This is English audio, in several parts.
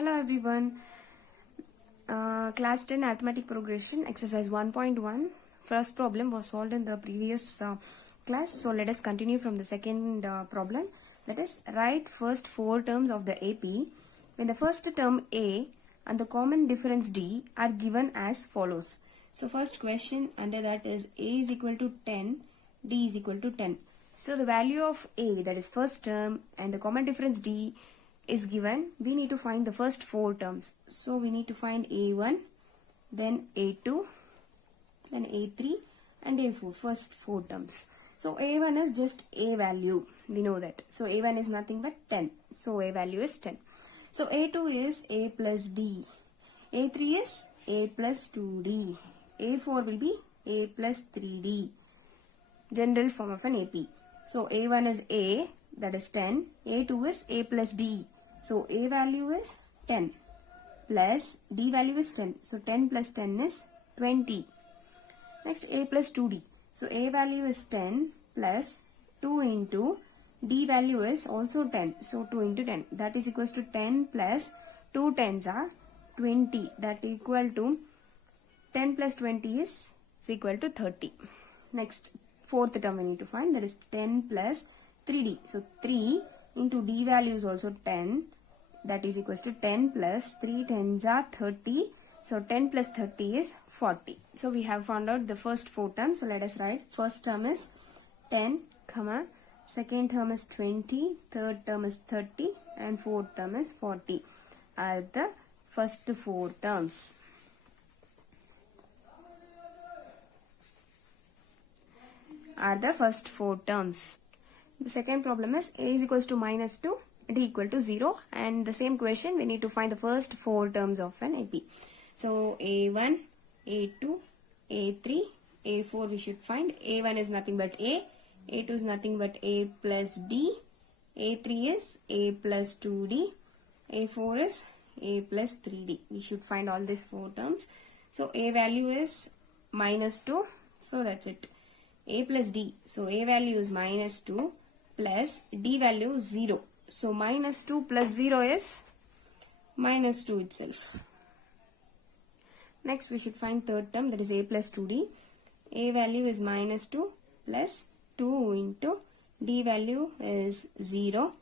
Hello everyone. Class 10 arithmetic progression exercise 1.1. First problem was solved in the previous class. So let us continue from the second problem. That is, write first four terms of the AP when the first term A and the common difference D are given as follows. So first question under that is A is equal to 10, D is equal to 10. So the value of A, that is first term, and the common difference D is given. We need to find the first four terms. So we need to find A1, then A2, then A3 and A4, first four terms. So A1 is just A value, we know that. So A1 is nothing but 10. So A value is 10. So A2 is A plus D. A3 is A plus 2D. A4 will be A plus 3D. General form of an AP. So A1 is A, that is 10. A2 is A plus D. So A value is 10 plus D value is 10. So 10 plus 10 is 20. Next A plus 2D. So A value is 10 plus 2 into D value is also 10. So 2 into 10. That is equals to 10 plus 2 tens are 20. That equal to 10 plus 20 is equal to 30. Next fourth term we need to find, that is 10 plus 3D. So 3 into D value is also 10. That is equals to 10 plus 3 tens are 30. So 10 plus 30 is 40. So we have found out the first four terms. So let us write. First term is 10, comma. Second term is 20. Third term is 30. And fourth term is 40. Are the first four terms. Are the first four terms. The second problem is A is equals to minus 2, D equal to 0, and the same question we need to find the first four terms of an AP. So A1, A2, A3, A4 we should find. A1 is nothing but A, A2 is nothing but A plus D, A3 is A plus 2D, A4 is A plus 3D. We should find all these four terms. So A value is minus 2, so that's it. A plus D. So A value is minus 2 plus D value is 0. So minus 2 plus 0 is minus 2 itself. Next we should find third term, that is A plus 2D. A value is minus 2 plus 2 into D value is 0.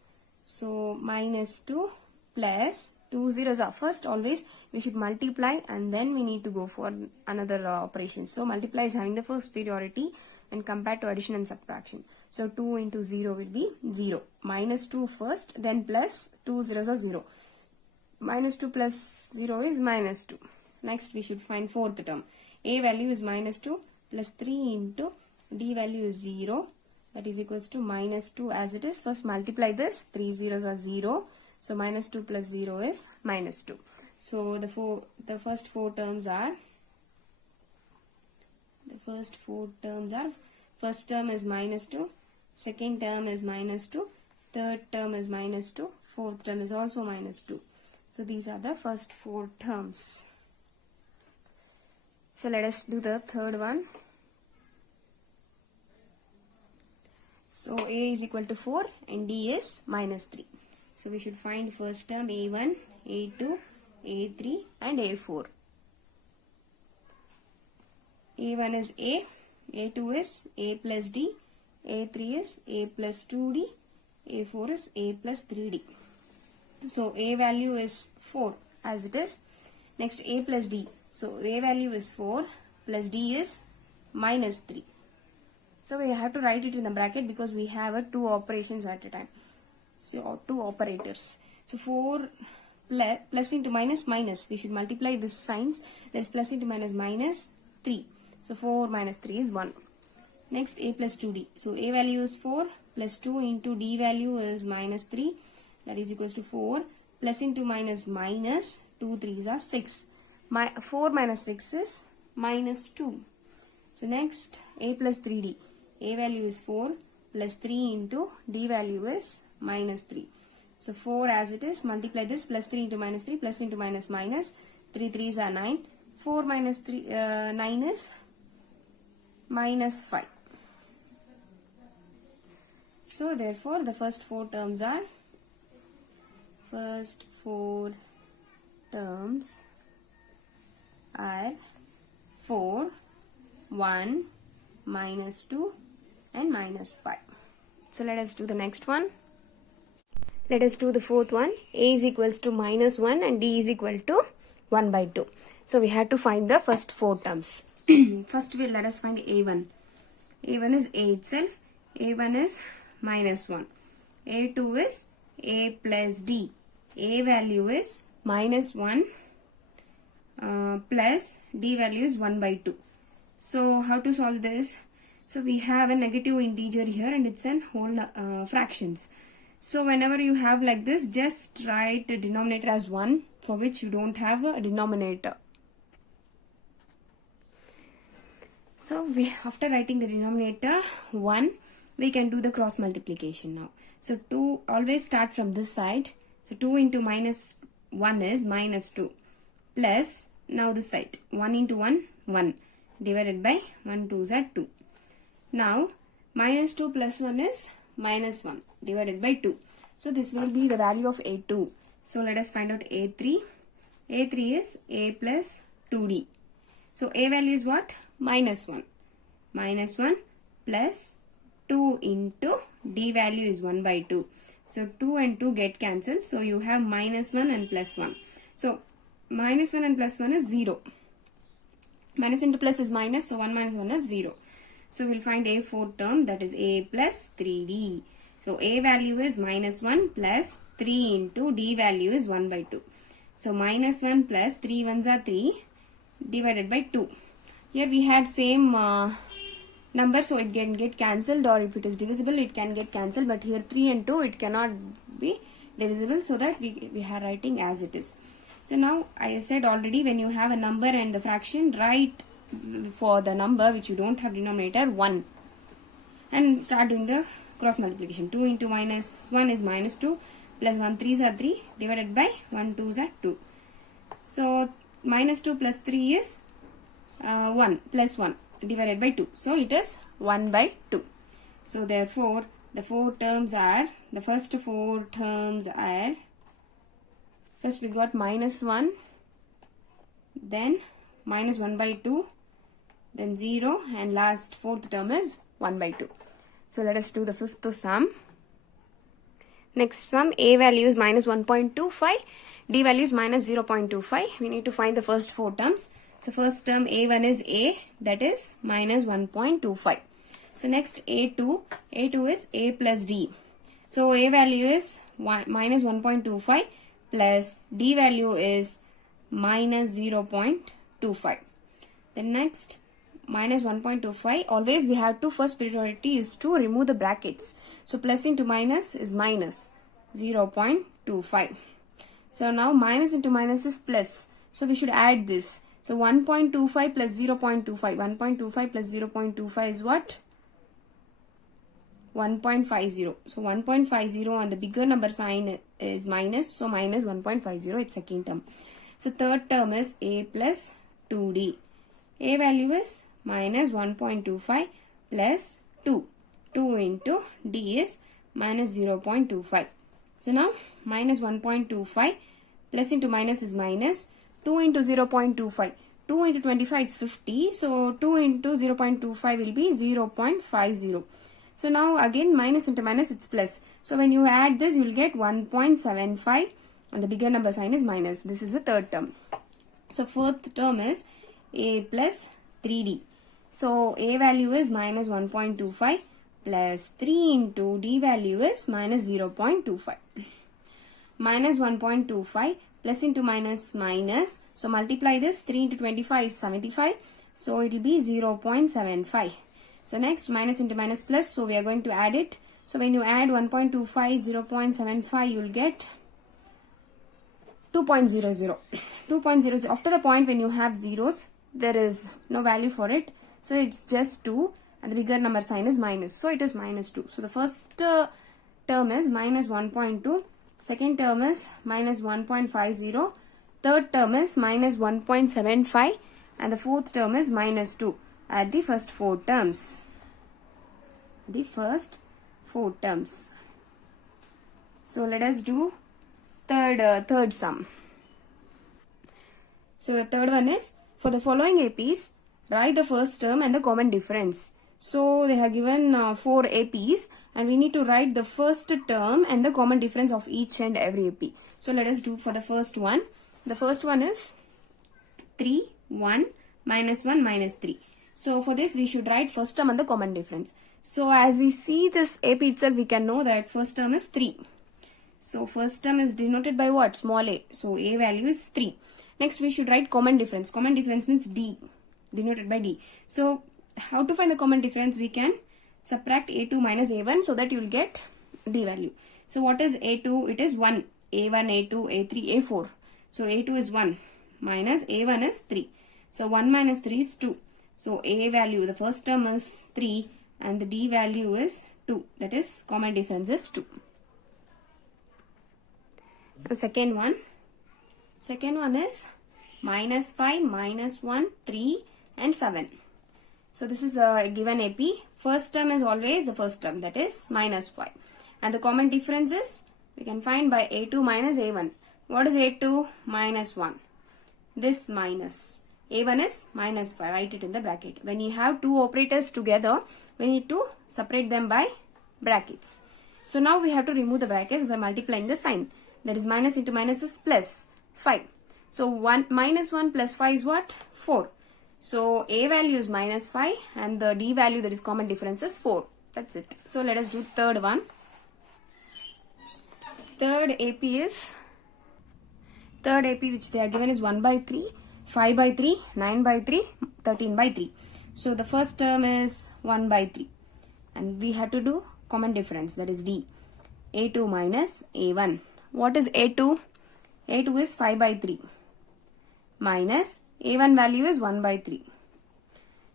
So minus 2 plus 2 zeros are first. Always we should multiply and then we need to go for another operation. So multiply is having the first priority and compared to addition and subtraction. So 2 into 0 will be 0. Minus 2 first, then plus 2 zeros are 0. Minus 2 plus 0 is minus 2. Next we should find fourth term. A value is minus 2 plus 3 into D value is 0. That is equals to minus 2 as it is. First multiply this. 3 zeros are 0. So minus 2 plus 0 is minus 2. So the first four terms are, first term is minus 2, second term is minus 2, third term is minus 2, fourth term is also minus 2. So these are the first four terms. So let us do the third one. So A is equal to 4 and D is minus 3. So we should find first term A1, A2, A3 and A4. A1 is A, A2 is A plus D, A3 is A plus 2D, A4 is A plus 3D. So A value is 4 as it is. Next A plus D. So A value is 4 plus D is minus 3. So we have to write it in the bracket because we have two operations at a time. So two operators. So 4 plus into minus minus. We should multiply this signs. That is plus into minus minus 3. So 4 minus 3 is 1. Next A plus 2D. So A value is 4 plus 2 into D value is minus 3. That is equals to 4 plus into minus minus 2 3s are 6. 4 minus 6 is minus 2. So next A plus 3D. A value is 4 plus 3 into D value is minus 3. So 4 as it is, multiply this, plus 3 into minus 3, plus into minus minus, 3 3s are 9. 4 minus 9 is minus 5. So therefore the first four terms are, first four terms are 4, 1, minus 2 and minus 5. So let us do the next one. Let us do the fourth one. A is equals to minus 1 and D is equal to 1 by 2. So we have to find the first 4 terms. First let us find A1. A1 is A itself. A1 is minus 1. A2 is A plus D. A value is minus 1 plus D value is 1 by 2. So how to solve this? So we have a negative integer here and it's an whole fractions. So whenever you have like this, just write the denominator as 1 for which you don't have a denominator. So after writing the denominator 1, we can do the cross multiplication now. So 2, always start from this side. So 2 into minus 1 is minus 2 plus now this side 1 into 1, 1 divided by 1 2s are 2. Now minus 2 plus 1 is minus 1 divided by 2. So this will be the value of A2. So let us find out A3. A3 is A plus 2D. So A value is what? Minus 1. Minus 1 plus 2 into D value is 1 by 2. So 2 and 2 get cancelled. So you have minus 1 and plus 1. So minus 1 and plus 1 is 0. Minus into plus is minus. So 1 minus 1 is 0. So we'll find a fourth term, that is A plus 3D. So A value is minus 1 plus 3 into D value is 1 by 2. So minus 1 plus 3 ones are 3 divided by 2. Here we had same number, so it can get cancelled, or if it is divisible it can get cancelled, but here 3 and 2 it cannot be divisible, so that we are writing as it is. So now I said already, when you have a number and the fraction, write for the number which you don't have denominator 1 and start doing the cross multiplication. 2 into minus 1 is minus 2 plus 1 3s are 3 divided by 1 2s are 2. So minus 2 plus 3 is 1 plus 1 divided by 2. So it is 1 by 2. So therefore the first 4 terms are, first we got minus 1, then minus 1 by 2, then 0, and last fourth term is 1 by 2. So let us do the fifth sum. Next sum, A value is minus 1.25, D value is minus 0.25. We need to find the first 4 terms. So first term A1 is A, that is minus 1.25. So next A2 is A plus D. So A value is minus 1.25 plus D value is minus 0.25. Then next minus 1.25, always we have to, first priority is to remove the brackets. So plus into minus is minus 0.25. So now minus into minus is plus. So we should add this. So 1.25 plus 0.25. 1.25 plus 0.25 is what? 1.50. So 1.50 on the bigger number sign is minus. So minus 1.50, it's second term. So third term is A plus 2D. A value is minus 1.25 plus 2. 2 into D is minus 0.25. So now minus 1.25 plus into minus is minus. 2 into 0.25. 2 into 25 is 50. So 2 into 0.25 will be 0.50. So now again minus into minus, it's plus. So when you add this, you will get 1.75 and the bigger number sign is minus. This is the third term. So fourth term is A plus 3D. So A value is minus 1.25 plus 3 into D value is minus 0.25. Minus 1.25 plus into minus minus. So multiply this. 3 into 25 is 75. So it will be 0.75. So next minus into minus plus. So we are going to add it. So when you add 1.25, 0.75, you will get 2.00. 2.00. After the point when you have zeros, there is no value for it. So it's just 2 and the bigger number sign is minus. So it is minus 2. So the first term is minus 1.2. Second term is minus 1.50. Third term is minus 1.75. And the fourth term is minus 2 at the first 4 terms. The first 4 terms. So let us do third sum. So the third one is, for the following APs, write the first term and the common difference. So they have given 4 APs and we need to write the first term and the common difference of each and every AP. So let us do for the first one. The first one is 3, 1, minus 1, minus 3. So for this we should write first term and the common difference. So as we see this AP itself, we can know that first term is 3. So first term is denoted by what? Small a. So a value is 3. Next we should write common difference. Common difference means D, denoted by D. So how to find the common difference? We can subtract a2 minus a1 so that you will get D value. So what is a2? It is 1. a1, a2, a3, a4. So a2 is 1 minus a1 is 3. So 1 minus 3 is 2. So a value, the first term is 3 and the D value is 2. That is common difference is 2. The second one is minus 5, minus 1, 3 and 7. So this is a given AP. First term is always the first term, that is minus 5. And the common difference is, we can find by a2 minus a1. What is a2? Minus 1. This minus. a1 is minus 5. Write it in the bracket. When you have two operators together, we need to separate them by brackets. So now we have to remove the brackets by multiplying the sign. That is minus into minus is plus 5. So minus 1 plus 5 is what? 4. So a value is minus 5 and the D value, that is common difference, is 4. That's it. So let us do third one. Third AP which they are given is 1 by 3, 5 by 3, 9 by 3, 13 by 3. So the first term is 1 by 3 and we have to do common difference, that is D. a2 minus a1. What is a2? a2 is 5 by 3 minus a1 value is 1 by 3.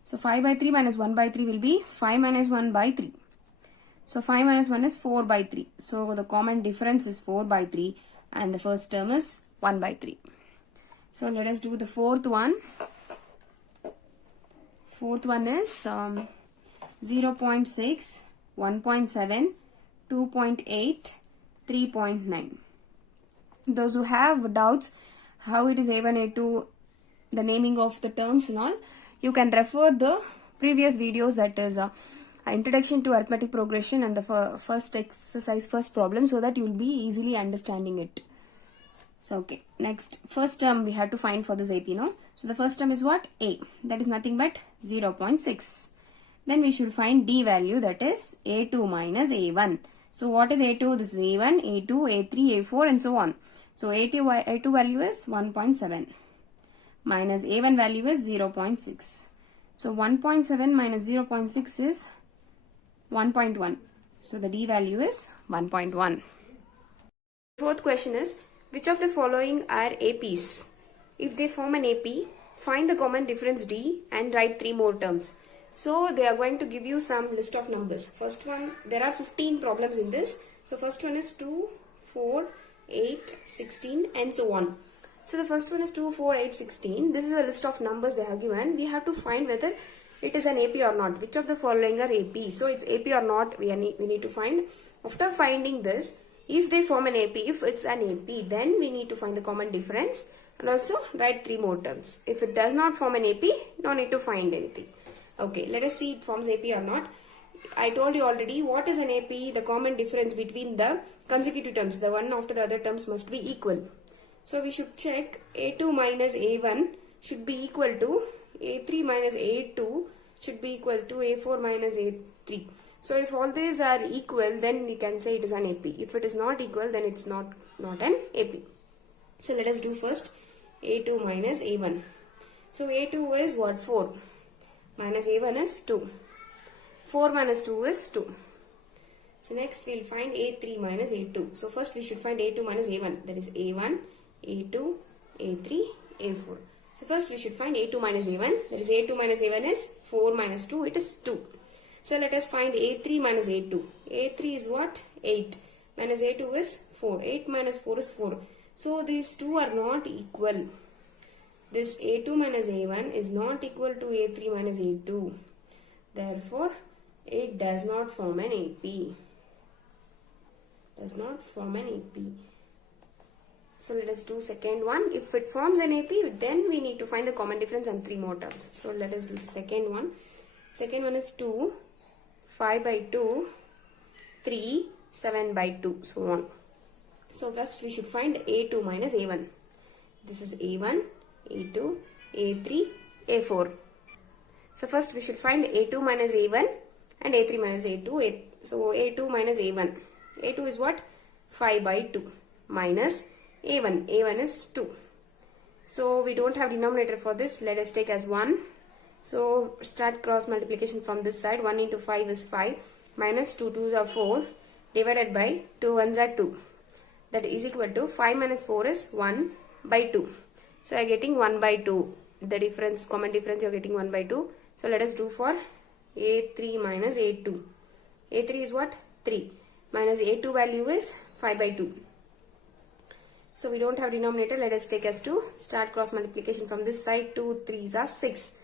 So 5 by 3 minus 1 by 3 will be 5 minus 1 by 3. So 5 minus 1 is 4 by 3. So the common difference is 4 by 3 and the first term is 1 by 3. So let us do the fourth one. Fourth one is 0.6, 1.7, 2.8, 3.9. Those who have doubts how it is a1, a2, the naming of the terms and all, you can refer the previous videos, that is introduction to arithmetic progression and the first exercise, first problem, so that you will be easily understanding it. So okay, next first term we have to find for this AP now. So the first term is what? A, that is nothing but 0.6. Then we should find D value, that is a2 minus a1. So what is a2? This is a1, a2, a3, a4 and so on. So a2 value is 1.7 minus a1 value is 0.6. So 1.7 minus 0.6 is 1.1. So the D value is 1.1. Fourth question is, which of the following are APs? If they form an AP, find the common difference D and write 3 more terms. So they are going to give you some list of numbers. First one, there are 15 problems in this. So first one is 2, 4, 8, 16 and so on. So the first one is 2, 4, 8, 16. This is a list of numbers they have given. We have to find whether it is an AP or not. Which of the following are AP? So it's AP or not, we need to find. After finding this, if they form an AP, if it's an AP, then we need to find the common difference and also write 3 more terms. If it does not form an AP, no need to find anything. Okay, let us see it forms AP or not. I told you already what is an AP. The common difference between the consecutive terms, the one after the other terms, must be equal. So we should check a2 minus a1 should be equal to a3 minus a2 should be equal to a4 minus a3. So if all these are equal, then we can say it is an AP. If it is not equal, then it's not an AP. So let us do first a2 minus a1. So a2 is what? 4 minus a1 is 2. 4 minus 2 is 2. So next we will find a3 minus a2. So first we should find a2 minus a1. That is a1, a2, a3, a4. So first we should find a2 minus a1. That is a2 minus a1 is 4 minus 2. It is 2. So let us find a3 minus a2. a3 is what? 8. Minus a2 is 4. 8 minus 4 is 4. So these two are not equal. This a2 minus a1 is not equal to a3 minus a2. Therefore, it does not form an AP. Does not form an AP. So let us do second one. If it forms an AP, then we need to find the common difference and 3 more terms. So let us do the second one. Second one is 2, 5 by 2, 3, 7 by 2, so on. So first we should find A2 minus A1. This is A1, A2, A3, A4. So first we should find A2 minus A1 and A3 minus A2. So A2 minus A1. A2 is what? 5 by 2 minus A1. A1 is 2. So we don't have denominator for this. Let us take as 1. So start cross multiplication from this side. 1 into 5 is 5 minus 2 2s are 4 divided by 2 1s are 2. That is equal to 5 minus 4 is 1 by 2. So you are getting 1 by 2. The difference, common difference, you are getting 1 by 2. So let us do for A3 minus A2. A3 is what? 3. Minus A2 value is 5 by 2. So we don't have denominator. Let us take as 2. Start cross multiplication from this side. 2 3s are 6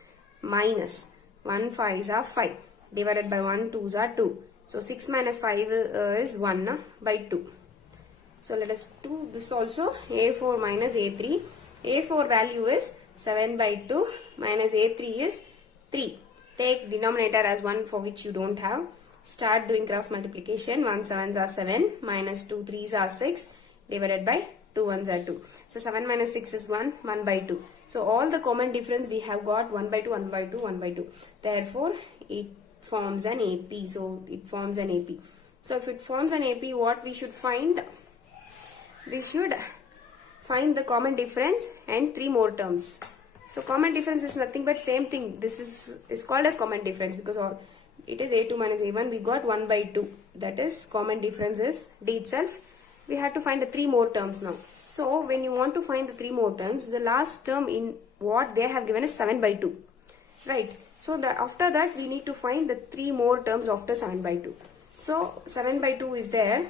minus 1 5s are 5 divided by 1 2s are 2. So 6 minus 5 is 1 by 2. So let us do this also. A4 minus A3. A4 value is 7 by 2 minus A3 is 3. Take denominator as 1 for which you don't have. Start doing cross multiplication. 1 7s are 7 minus 2 3s are 6 divided by 2 1s are 2. So 7 minus 6 is 1, 1 by 2. So all the common difference we have got 1 by 2, 1 by 2, 1 by 2. Therefore it forms an AP. So it forms an AP. So if it forms an AP, what we should find? We should find the common difference and 3 more terms. So common difference is nothing but same thing. This is called as common difference because it is A2 minus A1. We got 1 by 2. That is common difference is D itself. We have to find the 3 more terms now. So when you want to find the 3 more terms, the last term in what they have given is 7 by 2. Right. So after that we need to find the 3 more terms after 7 by 2. So 7 by 2 is there.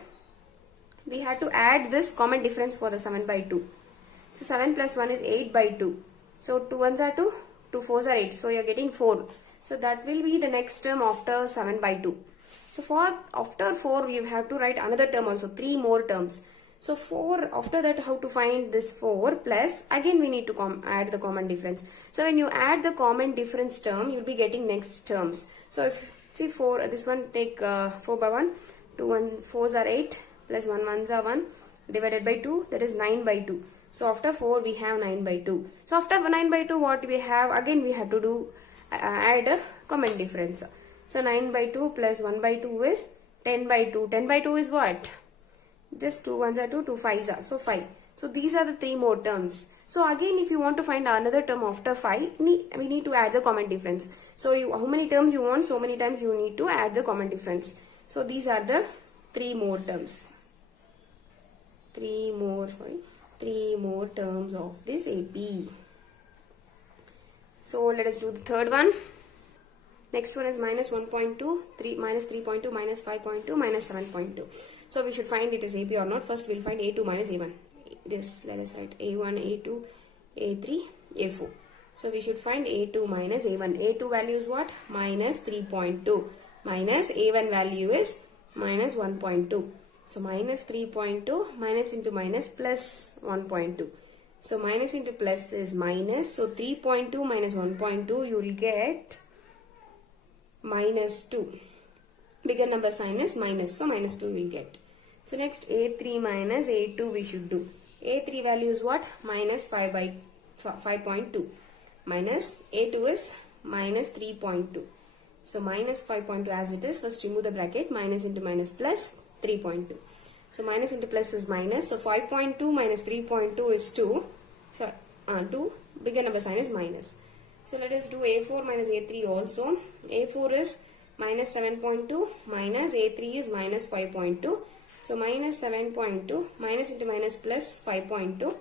We have to add this common difference for the 7 by 2. So 7 plus 1 is 8 by 2. So 2 1s are 2, 2 4s are 8. So you are getting 4. So that will be the next term after 7 by 2. So for after 4 we have to write another term also, 3 more terms. So 4, after that how to find this 4 plus again we need to add the common difference. So when you add the common difference term, you will be getting next terms. So if see 4, this one take 4 by 1, 2 1 4s are 8 plus 1 1s are 1 divided by 2, that is 9 by 2. So after 4 we have 9 by 2. So after 9 by 2 what we have? Again we have to do add a common difference. So 9 by 2 plus 1 by 2 is 10 by 2. 10 by 2 is what? Just 2 1s are 2, 2 5s are. So 5. So these are the 3 more terms. So again if you want to find another term after 5, we need to add the common difference. So how many terms you want, so many times you need to add the common difference. So these are the 3 more terms. 3 more terms of this AP. So let us do the third one. Next one is minus 1.2, minus 3.2, minus 5.2, minus 7.2. So we should find it is AP or not. First we'll find A2 minus A1. This, let us write A1, A2, A3, A4. So we should find A2 minus A1. A2 value is what? Minus 3.2. Minus A1 value is minus 1.2. So minus 3.2 minus into minus plus 1.2. So minus into plus is minus. So 3.2 minus 1.2 you will get minus 2. Bigger number sign is minus. So minus 2 you will get. So next A3 minus A2 we should do. A3 value is what? Minus 5.2. Minus A2 is minus 3.2. So minus 5.2 as it is. First remove the bracket. Minus into minus plus 3.2. So minus into plus is minus. So 5.2 minus 3.2 is 2. So 2. Bigger number sign is minus. So let us do A4 minus A3 also. A4 is minus 7.2 minus A3 is minus 5.2. So minus 7.2 minus into minus plus 5.2.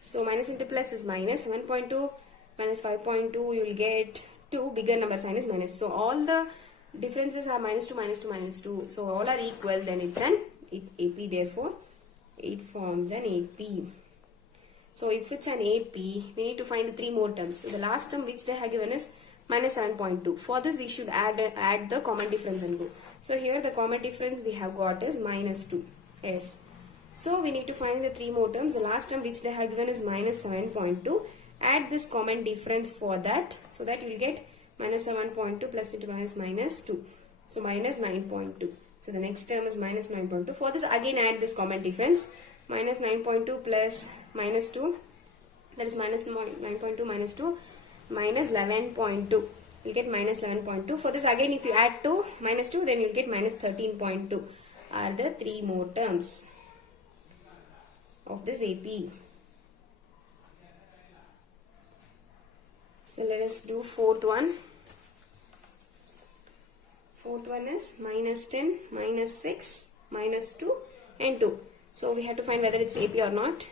So minus into plus is minus 7.2 minus 5.2 you will get 2. Bigger number sign is minus. So all the differences are minus 2 minus 2 minus 2. So all are equal, then it's an AP, therefore it forms an AP. So if it's an AP, we need to find the 3 more terms. So the last term which they have given is minus 7.2. For this we should add the common difference and go. So here the common difference we have got is minus 2. Yes. So we need to find the 3 more terms. The last term which they have given is minus 7.2. Add this common difference for that. So that you will get minus 7.2 plus into minus 2. So minus 9.2. So the next term is minus 9.2. For this again add this common difference. Minus 9.2 plus minus 2. That is minus 9.2 minus 2. Minus 11.2. You get minus 11.2. For this again if you add 2 minus 2 then you will get minus 13.2. Are the 3 more terms of this AP. So let us do fourth one. Fourth one is minus 10, minus 6, minus 2 and 2. So we have to find whether it's AP or not.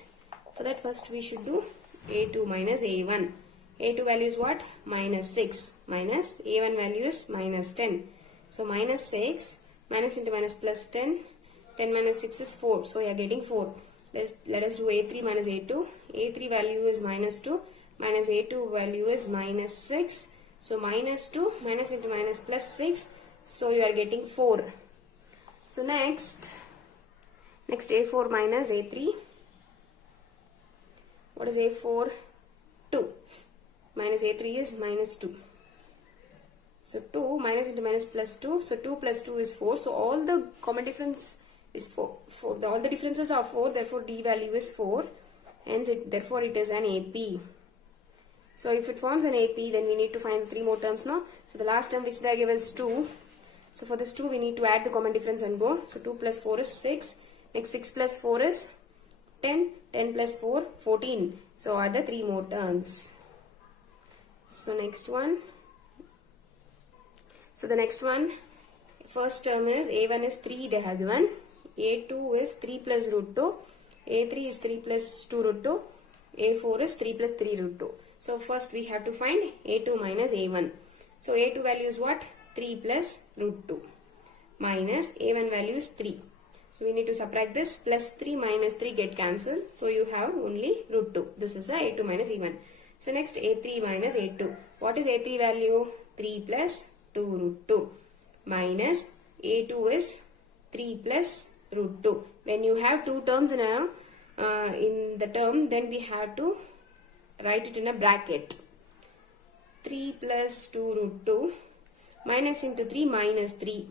For that first we should do A2 minus A1. A2 value is what? Minus 6. Minus A1 value is minus 10. So minus 6, minus into minus plus 10. 10 minus 6 is 4. So we are getting 4. Let us do A3 minus A2. A3 value is minus 2. Minus A2 value is minus 6. So minus 2 minus into minus plus 6. So you are getting 4. So next A4 minus A3. What is A4? 2. Minus A3 is minus 2. So 2 minus into minus plus 2. So 2 plus 2 is 4. So all the common difference is 4. All the differences are 4. Therefore D value is 4. And therefore it is an AP. So if it forms an AP, then we need to find 3 more terms now. So the last term which they give is 2. So for this 2 we need to add the common difference and go. So 2 plus 4 is 6. Next 6 plus 4 is 10. 10 plus 4, 14. So are the 3 more terms. So next one. So the next one, first term is A1 is 3 they have given. A2 is 3 plus root 2. A3 is 3 plus 2 root 2. A4 is 3 plus 3 root 2. So first we have to find A2 minus A1. So A2 value is what? 3 plus root 2. Minus A1 value is 3. So we need to subtract this. Plus 3 minus 3 get cancelled. So you have only root 2. This is a A2 minus A1. So next A3 minus A2. What is A3 value? 3 plus 2 root 2. Minus A2 is 3 plus root 2. When you have 2 terms in the term, then we have to write it in a bracket. 3 plus 2 root 2. Minus into 3 minus 3.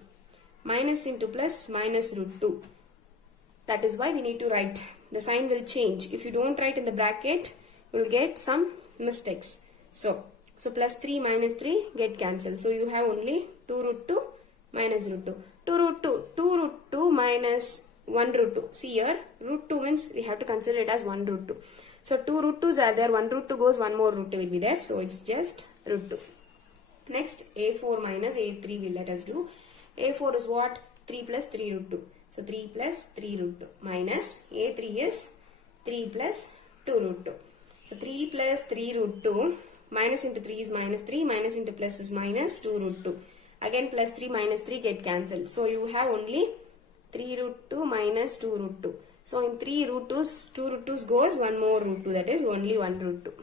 Minus into plus minus root 2. That is why we need to write. The sign will change. If you don't write in the bracket, you will get some mistakes. So plus 3 minus 3 get cancelled. So you have only 2 root 2 minus root 2. 2 root 2 minus 1 root 2. See here, root 2 means we have to consider it as 1 root 2. So 2 root 2s are there, 1 root 2 goes, 1 more root 2 will be there. So it's just root 2. Next A4 minus A3 will let us do. A4 is what? 3 plus 3 root 2. So 3 plus 3 root 2 minus A3 is 3 plus 2 root 2. So 3 plus 3 root 2 minus into 3 is minus 3, minus into plus is minus 2 root 2. Again plus 3 minus 3 get cancelled. So you have only 3 root 2 minus 2 root 2. So in 3 root 2s, 2 root 2s goes, 1 more root 2, that is only 1 root 2.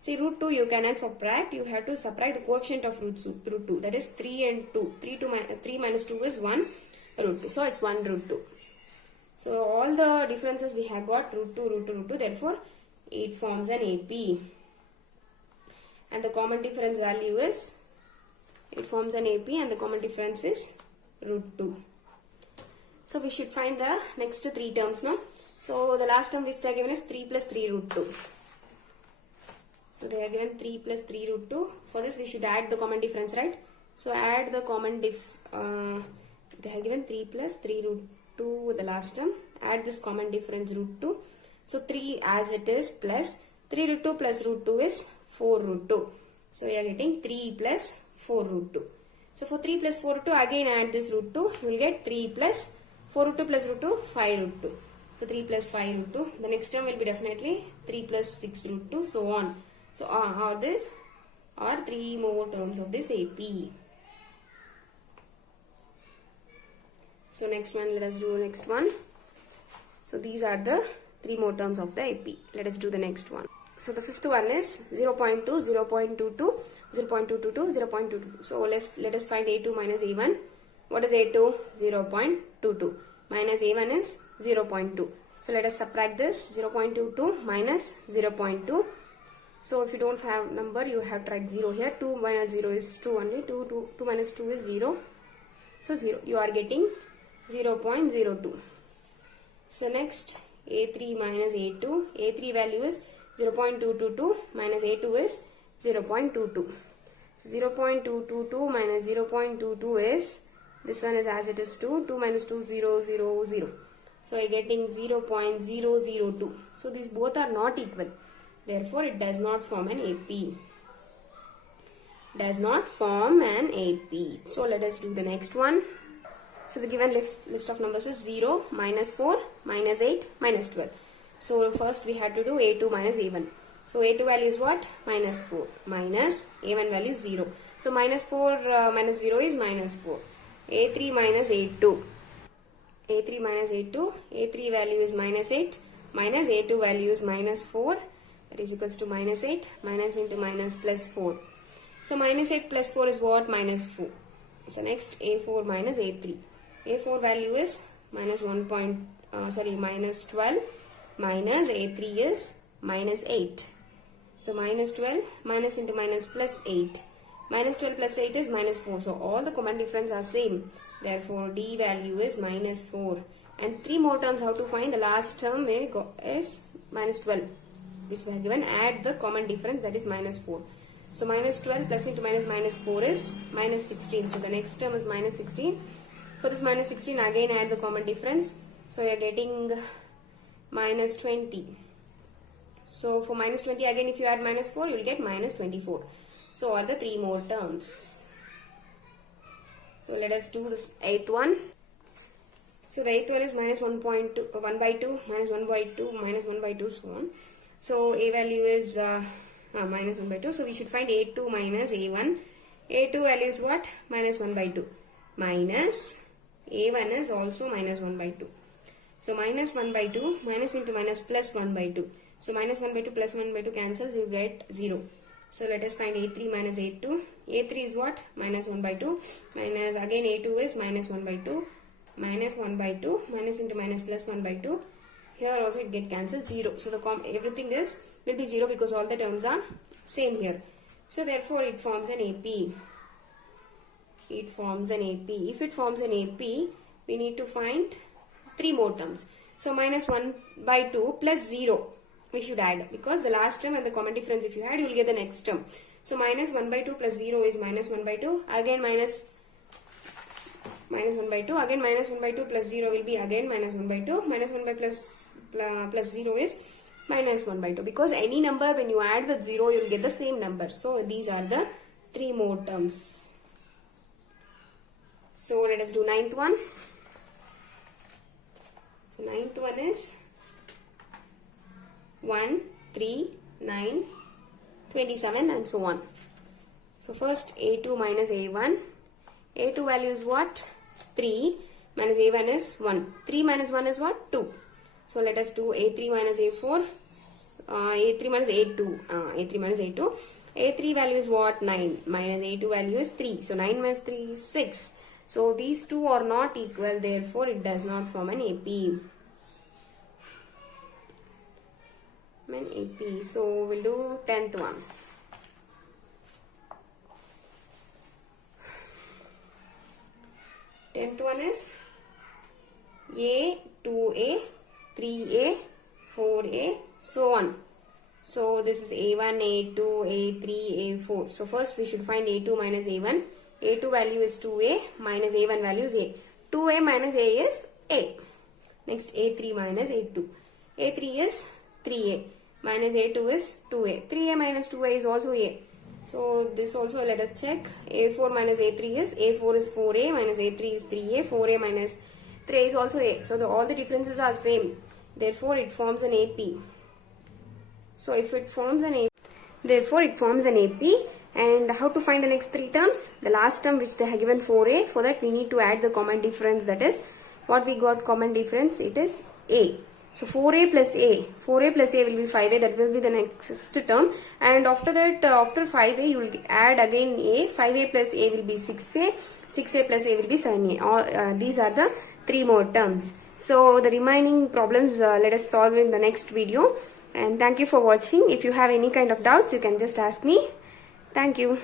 See, root 2 you cannot subtract, you have to subtract the coefficient of root 2, that is 3 and 2. 3 minus 2 is 1 root 2, so it's 1 root 2. So all the differences we have got root 2, root 2, root 2, therefore it forms an AP. And the common difference value is, it forms an AP and the common difference is root 2. So we should find the next 3 terms now. So the last term which they are given is 3 plus 3 root 2. So they are given 3 plus 3 root 2. For this we should add the common difference, right? So add the common they have given 3 plus 3 root 2 with the last term. Add this common difference root 2. So 3 as it is plus 3 root 2 plus root 2 is 4 root 2. So you are getting 3 plus 4 root 2. So for 3 plus 4 root 2 again add this root 2. You will get 3 plus 4 root 2 plus root 2 5 root 2. So 3 plus 5 root 2. The next term will be definitely 3 plus 6 root 2, so on. So these are 3 more terms of this AP. So next one, let us do the next one. So these are the 3 more terms of the AP. Let us do the next one. So the fifth one is 0.2, 0.22, 0.222, 0.22. So let us find A2 minus A1. What is A2? 0.22. Minus A1 is 0.2. So let us subtract this. 0.22 minus 0.2. So if you don't have number, you have to write 0 here. 2 minus 0 is 2 only. 2 minus 2 is 0. So 0. You are getting 0.02. So next, A3 minus A2. A3 value is 0.222 minus A2 is 0.22. So 0.222 minus 0.22 is, this one is as it is 2. 2 minus 2, 0, 0, 0. So I am getting 0.002. So these both are not equal. Therefore, it does not form an AP. Does not form an AP. So let us do the next one. So the given list of numbers is 0, minus 4, minus 8, minus 12. So first we had to do A2 minus A1. So A2 value is what? Minus 4. Minus A1 value is 0. So minus 4 minus 0 is minus 4. A3 minus A2. A3 minus A2. A3 value is minus 8. Minus A2 value is minus 4. That is equals to minus 8. Minus into minus plus 4. So minus 8 plus 4 is what? Minus 4. So next A4 minus A3. A4 value is minus minus 12. Minus A3 is minus 8. So minus 12 minus into minus plus 8. Minus 12 plus 8 is minus 4. So all the common difference are same. Therefore D value is minus 4. And 3 more terms how to find. The last term is minus 12. Which they have given. Add the common difference, that is minus 4. So minus 12 plus into minus 4 is minus 16. So the next term is minus 16. For this minus 16 again add the common difference. So you are getting minus 20. So for minus 20 again if you add minus 4 you will get minus 24. So are the 3 more terms. So let us do this 8th one. So the 8th one is minus 1 by 2, minus 1 by 2, minus 1 by 2, so on. So A value is minus 1 by 2. So we should find A2 minus A1. A2 value is what? Minus 1 by 2. Minus A1 is also minus 1 by 2. So minus 1 by 2, minus into minus plus 1 by 2. So minus 1 by 2 plus 1 by 2 cancels, you get 0. So let us find A3 minus A2. A3 is what? Minus 1 by 2. Minus again A2 is minus 1 by 2. Minus 1 by 2. Minus into minus plus 1 by 2. Here also it get cancelled 0. So the everything is will be 0 because all the terms are same here. So therefore it forms an AP. It forms an AP. If it forms an AP, we need to find 3 more terms. So minus 1 by 2 plus 0 we should add, because the last term and the common difference if you add you will get the next term. So minus 1 by 2 plus 0 is minus 1 by 2. Again minus 1 by 2. Again minus 1 by 2 plus 0 will be again minus 1 by 2. Minus 1 by plus 0 is minus 1 by 2. Because any number when you add with 0 you will get the same number. So these are the 3 more terms. So let us do 9th one. So 9th one is 1, 3, 9, 27 and so on. So first A2 minus A1. A2 value is what? 3 minus A1 is 1. 3 minus 1 is what? 2. So let us do A3 minus A4. A3 minus A2. A3 minus A2. A3 value is what? 9. Minus A2 value is 3. So 9 minus 3 is 6. So these two are not equal. Therefore it does not form an AP. So we'll do 10th one. 10th one is A, 2A, 3A, 4A, so on. So this is A1, A2, A3, A4. So first we should find A2 minus A1. A2 value is 2A minus A1 value is A. 2A minus A is A. Next A3 minus A2. A3 is 3A minus A2 is 2A. 3A minus 2A is also A. So this also let us check. A4 minus A3 is A4 is 4A minus A3 is 3A. 4A minus 3 is also A. So all the differences are same. Therefore it forms an AP. So if it forms an AP, therefore it forms an AP. And how to find the next 3 terms? The last term which they have given 4A. For that we need to add the common difference. That is what we got common difference. It is A. So 4A plus A. 4A plus A will be 5A. That will be the next term. And after that, after 5A, you will add again A. 5A plus A will be 6A. 6A plus A will be 7A. These are the 3 more terms. So the remaining problems let us solve in the next video. And thank you for watching. If you have any kind of doubts, you can just ask me. Thank you.